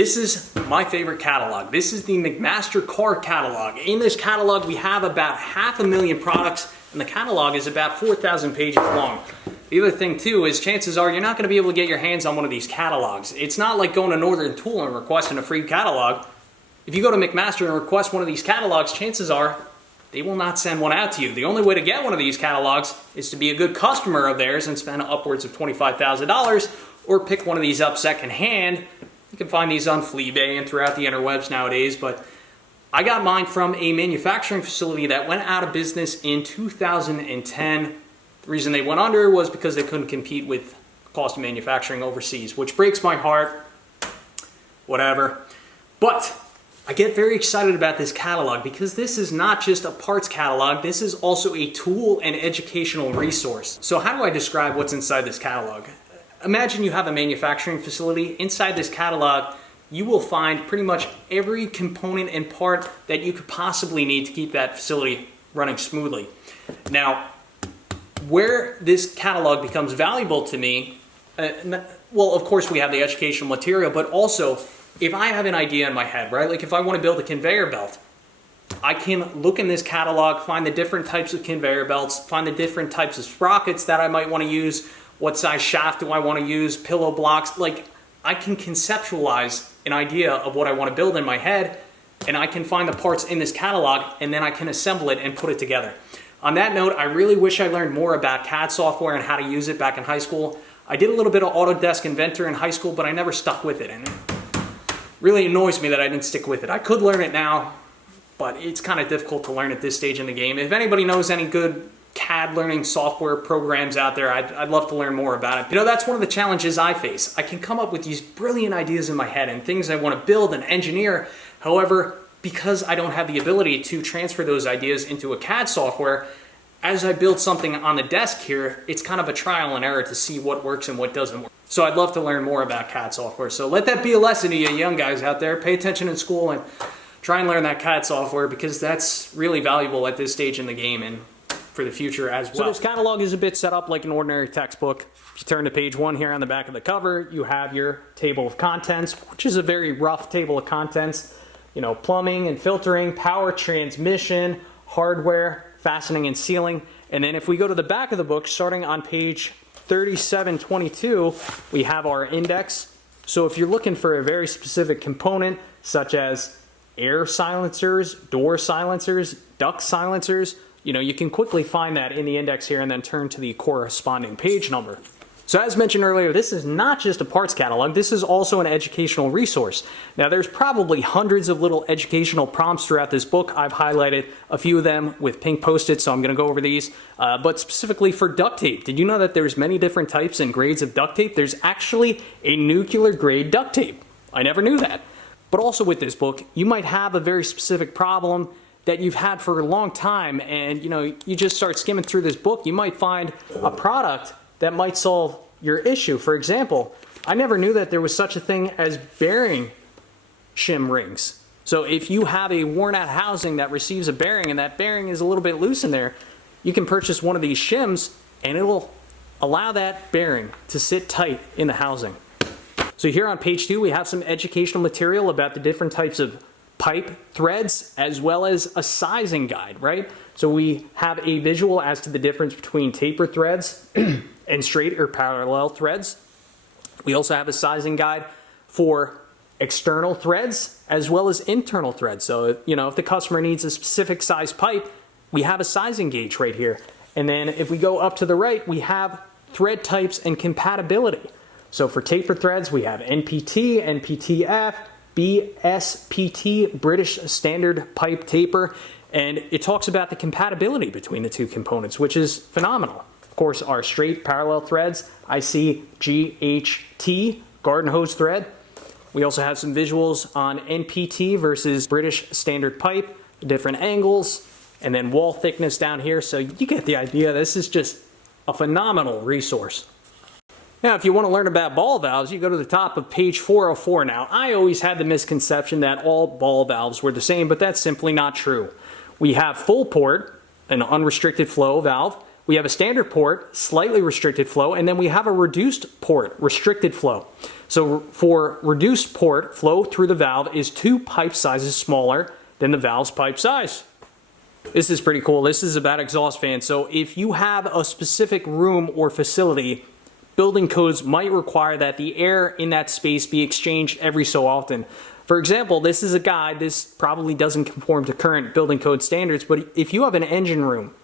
This is my favorite catalog. This is the McMaster-Carr catalog. In this catalog, we have about 500,000 products, and the catalog is about 4,000 pages long. The other thing too is chances are you're not going to be able to get your hands on one of these catalogs. It's not like going to Northern Tool and requesting a free catalog. If you go to McMaster and request one of these catalogs, chances are they will not send one out to you. The only way to get one of these catalogs is to be a good customer of theirs and spend upwards of $25,000, or pick one of these up secondhand. You can find these on Fleabay and throughout the interwebs nowadays, but I got mine from a manufacturing facility that went out of business in 2010. The reason they went under was because they couldn't compete with cost of manufacturing overseas, which breaks my heart, whatever. But I get very excited about this catalog because this is not just a parts catalog, this is also a tool and educational resource. So how do I describe what's inside this catalog? Imagine you have a manufacturing facility. Inside this catalog, you will find pretty much every component and part that you could possibly need to keep that facility running smoothly. Now, where this catalog becomes valuable to me, well, of course we have the educational material, but also if I have an idea in my head, right? Like if I want to build a conveyor belt, I can look in this catalog, find the different types of conveyor belts, find the different types of sprockets that I might want to use, what size shaft do I want to use, pillow blocks. Like I can conceptualize an idea of what I want to build in my head, and I can find the parts in this catalog, and then I can assemble it and put it together. On that note, I really wish I learned more about CAD software and how to use it back in high school. I did a little bit of Autodesk Inventor in high school, but I never stuck with it, and it really annoys me that I didn't stick with it. I could learn it now, but it's kind of difficult to learn at this stage in the game. If anybody knows any good CAD learning software programs out there, I'd love to learn more about it. You know, that's one of the challenges I face. I can come up with these brilliant ideas in my head and things I want to build and engineer. However, because I don't have the ability to transfer those ideas into a CAD software, as I build something on the desk here, it's kind of a trial and error to see what works and what doesn't work. So I'd love to learn more about CAD software. So let that be a lesson to you young guys out there. Pay attention in school and try and learn that CAD software, because that's really valuable at this stage in the game and for the future as well. So this catalog is a bit set up like an ordinary textbook. If you turn to page 1 here on the back of the cover, you have your table of contents, which is a very rough table of contents. You know, plumbing and filtering, power transmission, hardware, fastening and sealing. And then if we go to the back of the book, starting on page 3722, we have our index. So if you're looking for a very specific component, such as air silencers, door silencers, duct silencers, you know, you can quickly find that in the index here and then turn to the corresponding page number. So as mentioned earlier, this is not just a parts catalog, this is also an educational resource. Now there's probably hundreds of little educational prompts throughout this book. I've highlighted a few of them with pink post-its, so I'm going to go over these. But specifically for duct tape, did you know that there's many different types and grades of duct tape? There's actually a nuclear grade duct tape. I never knew that. But also with this book, you might have a very specific problem that you've had for a long time, and you know, you just start skimming through this book, you might find a product that might solve your issue. For example, I never knew that there was such a thing as bearing shim rings. So if you have a worn out housing that receives a bearing and that bearing is a little bit loose in there, you can purchase one of these shims and it will allow that bearing to sit tight in the housing. So here on page 2 we have some educational material about the different types of pipe threads, as well as a sizing guide, right? So we have a visual as to the difference between taper threads and straight or parallel threads. We also have a sizing guide for external threads as well as internal threads. So, you know, if the customer needs a specific size pipe, we have a sizing gauge right here. And then if we go up to the right, we have thread types and compatibility. So for taper threads, we have NPT, NPTF, BSPT, British Standard Pipe Taper, and it talks about the compatibility between the two components, which is phenomenal. Of course, our straight parallel threads, ICGHT, garden hose thread. We also have some visuals on NPT versus British Standard Pipe, different angles, and then wall thickness down here. So you get the idea. This is just a phenomenal resource. Now, if you want to learn about ball valves, you go to the top of page 404. Now, I always had the misconception that all ball valves were the same, but that's simply not true. We have full port, an unrestricted flow valve. We have a standard port, slightly restricted flow, and then we have a reduced port, restricted flow. So for reduced port, flow through the valve is 2 pipe sizes smaller than the valve's pipe size. This is pretty cool. This is about exhaust fans. So if you have a specific room or facility, building codes might require that the air in that space be exchanged every so often. For example, this is a guide. This probably doesn't conform to current building code standards, but if you have an engine room,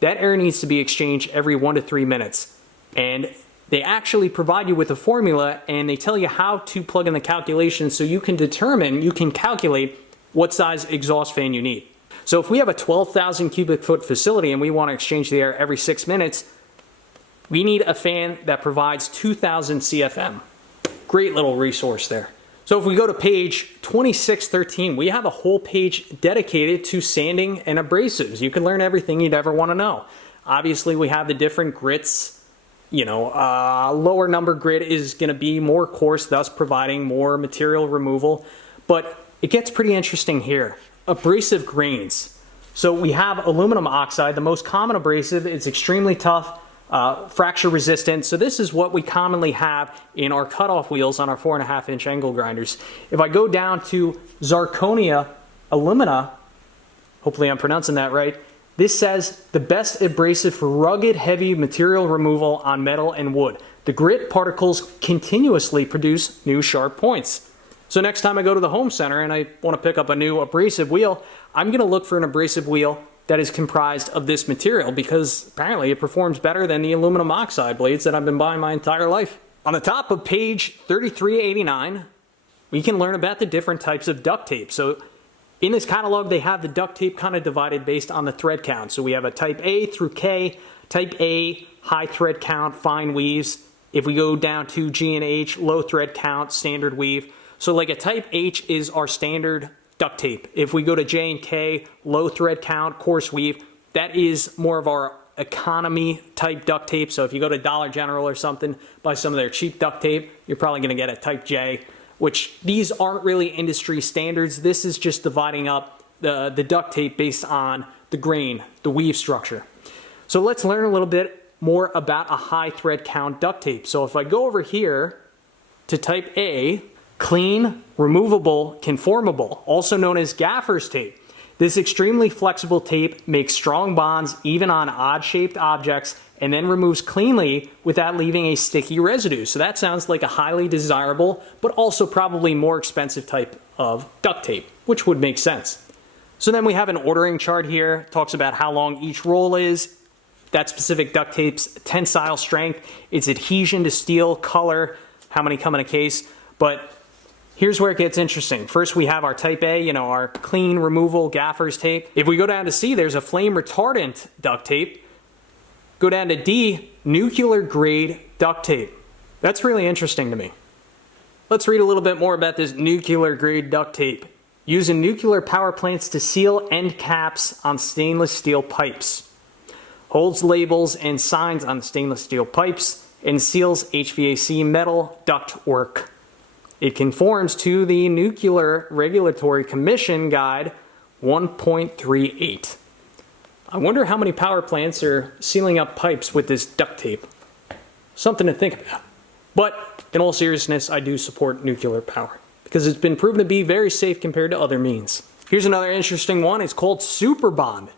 that air needs to be exchanged every 1 to 3 minutes. And they actually provide you with a formula, and they tell you how to plug in the calculations so you can calculate what size exhaust fan you need. So if we have a 12,000 cubic foot facility and we want to exchange the air every 6 minutes, we need a fan that provides 2,000 CFM. Great little resource there. So if we go to page 2613, we have a whole page dedicated to sanding and abrasives. You can learn everything you'd ever want to know. Obviously, we have the different grits. Lower number grit is going to be more coarse, thus providing more material removal. But it gets pretty interesting here. Abrasive grains. So we have aluminum oxide, the most common abrasive. It's extremely tough. Fracture resistant. So this is what we commonly have in our cutoff wheels on our 4.5 inch angle grinders. If I go down to zirconia alumina, hopefully I'm pronouncing that right, this says the best abrasive for rugged heavy material removal on metal and wood. The grit particles continuously produce new sharp points. So next time I go to the home center and I want to pick up a new abrasive wheel, I'm going to look for an abrasive wheel that is comprised of this material because apparently it performs better than the aluminum oxide blades that I've been buying my entire life. On the top of page 3389, we can learn about the different types of duct tape. So in this catalog, they have the duct tape kind of divided based on the thread count. So we have a type A through K, type A, high thread count, fine weaves. If we go down to G and H, low thread count, standard weave. So like a type H is our standard duct tape. If we go to J and K, low thread count, coarse weave, that is more of our economy type duct tape. So if you go to Dollar General or something, buy some of their cheap duct tape, you're probably going to get a type J, which these aren't really industry standards. This is just dividing up the duct tape based on the grain, the weave structure. So let's learn a little bit more about a high thread count duct tape. So if I go over here to type A, clean, removable, conformable, also known as gaffers tape. This extremely flexible tape makes strong bonds even on odd-shaped objects and then removes cleanly without leaving a sticky residue. So that sounds like a highly desirable, but also probably more expensive type of duct tape, which would make sense. So then we have an ordering chart here, talks about how long each roll is, that specific duct tape's tensile strength, its adhesion to steel, color, how many come in a case, but here's where it gets interesting. First, we have our type A, our clean removal gaffers tape. If we go down to C, there's a flame retardant duct tape. Go down to D, nuclear grade duct tape. That's really interesting to me. Let's read a little bit more about this nuclear grade duct tape. Used in nuclear power plants to seal end caps on stainless steel pipes. Holds labels and signs on stainless steel pipes and seals HVAC metal duct work. It conforms to the Nuclear Regulatory Commission Guide 1.38. I wonder how many power plants are sealing up pipes with this duct tape. Something to think about. But in all seriousness, I do support nuclear power because it's been proven to be very safe compared to other means. Here's another interesting one. It's called superbond.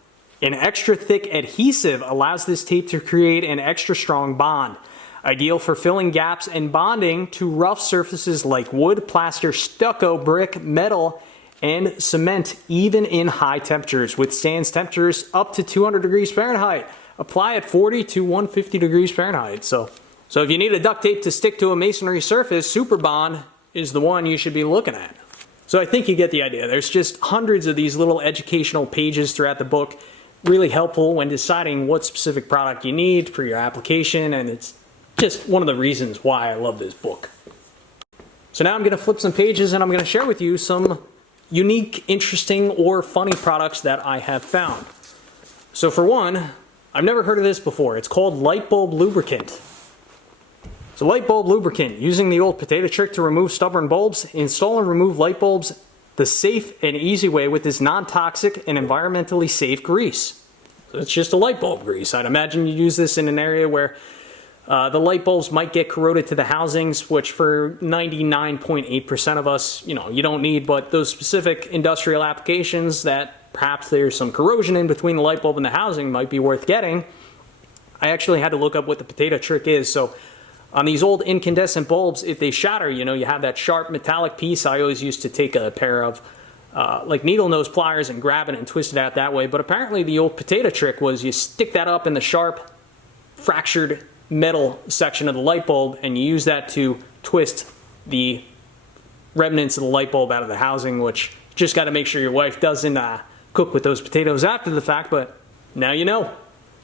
An extra thick adhesive allows this tape to create an extra strong bond. Ideal for filling gaps and bonding to rough surfaces like wood, plaster, stucco, brick, metal, and cement, even in high temperatures. Withstands temperatures up to 200 degrees Fahrenheit. Apply at 40 to 150 degrees Fahrenheit. So if you need a duct tape to stick to a masonry surface, Superbond is the one you should be looking at. So I think you get the idea. There's just hundreds of these little educational pages throughout the book. Really helpful when deciding what specific product you need for your application, and it's just one of the reasons why I love this book. So now I'm going to flip some pages and I'm going to share with you some unique, interesting, or funny products that I have found. So for one, I've never heard of this before. It's called light bulb lubricant. So light bulb lubricant, using the old potato trick to remove stubborn bulbs, install and remove light bulbs the safe and easy way with this non-toxic and environmentally safe grease. So it's just a light bulb grease. I'd imagine you use this in an area where the light bulbs might get corroded to the housings, which for 99.8% of us, you don't need, but those specific industrial applications that perhaps there's some corrosion in between the light bulb and the housing might be worth getting. I actually had to look up what the potato trick is. So on these old incandescent bulbs, if they shatter, you have that sharp metallic piece. I always used to take a pair of like needle nose pliers and grab it and twist it out that way. But apparently the old potato trick was you stick that up in the sharp, fractured metal section of the light bulb, and you use that to twist the remnants of the light bulb out of the housing, which you just got to make sure your wife doesn't cook with those potatoes after the fact, but now you know.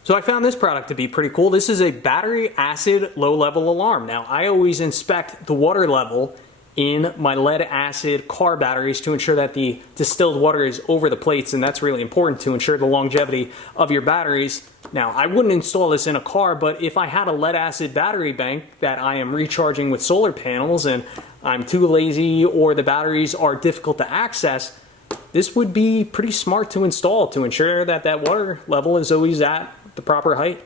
So I found this product to be pretty cool. This is a battery acid low level alarm. Now I always inspect the water level in my lead acid car batteries to ensure that the distilled water is over the plates, and that's really important to ensure the longevity of your batteries. Now, I wouldn't install this in a car, but if I had a lead acid battery bank that I am recharging with solar panels and I'm too lazy or the batteries are difficult to access, this would be pretty smart to install to ensure that that water level is always at the proper height.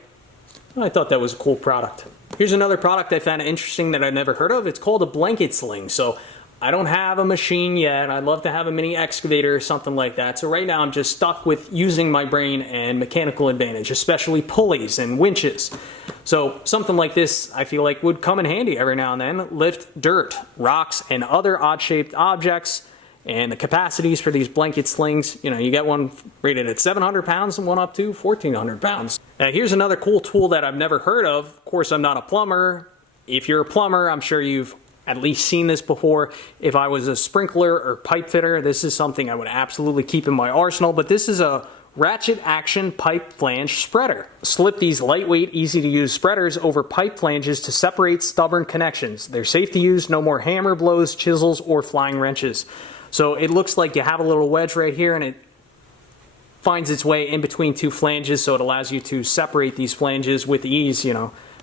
I thought that was a cool product. Here's another product I found interesting that I've never heard of. It's called a blanket sling. So I don't have a machine yet. I'd love to have a mini excavator or something like that. So right now I'm just stuck with using my brain and mechanical advantage, especially pulleys and winches. So something like this I feel like would come in handy every now and then. Lift dirt, rocks, and other odd-shaped objects. And the capacities for these blanket slings, you get one rated at 700 pounds and one up to 1,400 pounds. Now here's another cool tool that I've never heard of. Of course, I'm not a plumber. If you're a plumber, I'm sure you've at least seen this before. If I was a sprinkler or pipe fitter, this is something I would absolutely keep in my arsenal. But this is a ratchet action pipe flange spreader. Slip these lightweight, easy to use spreaders over pipe flanges to separate stubborn connections. They're safe to use, no more hammer blows, chisels, or flying wrenches. So it looks like you have a little wedge right here and it finds its way in between two flanges, so it allows you to separate these flanges with ease,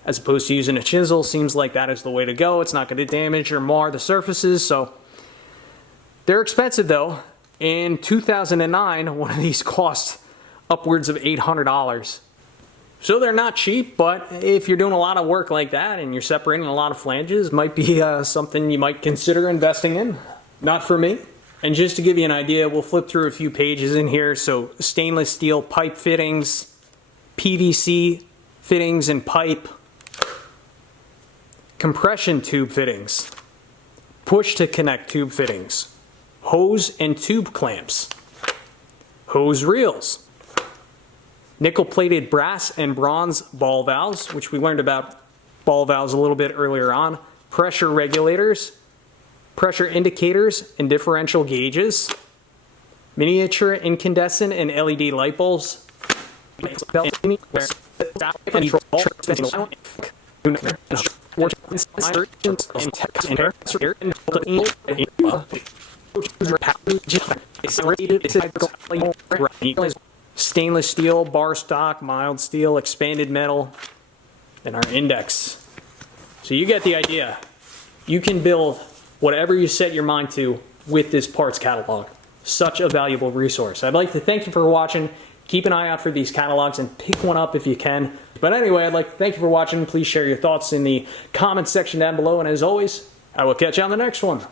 as opposed to using a chisel. Seems like that is the way to go. It's not going to damage or mar the surfaces. So they're expensive though. In 2009, one of these cost upwards of $800. So they're not cheap, but if you're doing a lot of work like that and you're separating a lot of flanges, might be something you might consider investing in. Not for me. And just to give you an idea, we'll flip through a few pages in here. So stainless steel pipe fittings, PVC fittings and pipe, compression tube fittings, push to connect tube fittings, hose and tube clamps, hose reels, nickel plated brass and bronze ball valves, which we learned about ball valves a little bit earlier on, pressure regulators, pressure indicators and differential gauges, miniature incandescent and LED light bulbs, stainless steel, bar stock, mild steel, expanded metal, and our index. So you get the idea. You can build whatever you set your mind to with this parts catalog. Such a valuable resource. I'd like to thank you for watching. Keep an eye out for these catalogs and pick one up if you can. But anyway, I'd like to thank you for watching. Please share your thoughts in the comments section down below. And as always, I will catch you on the next one.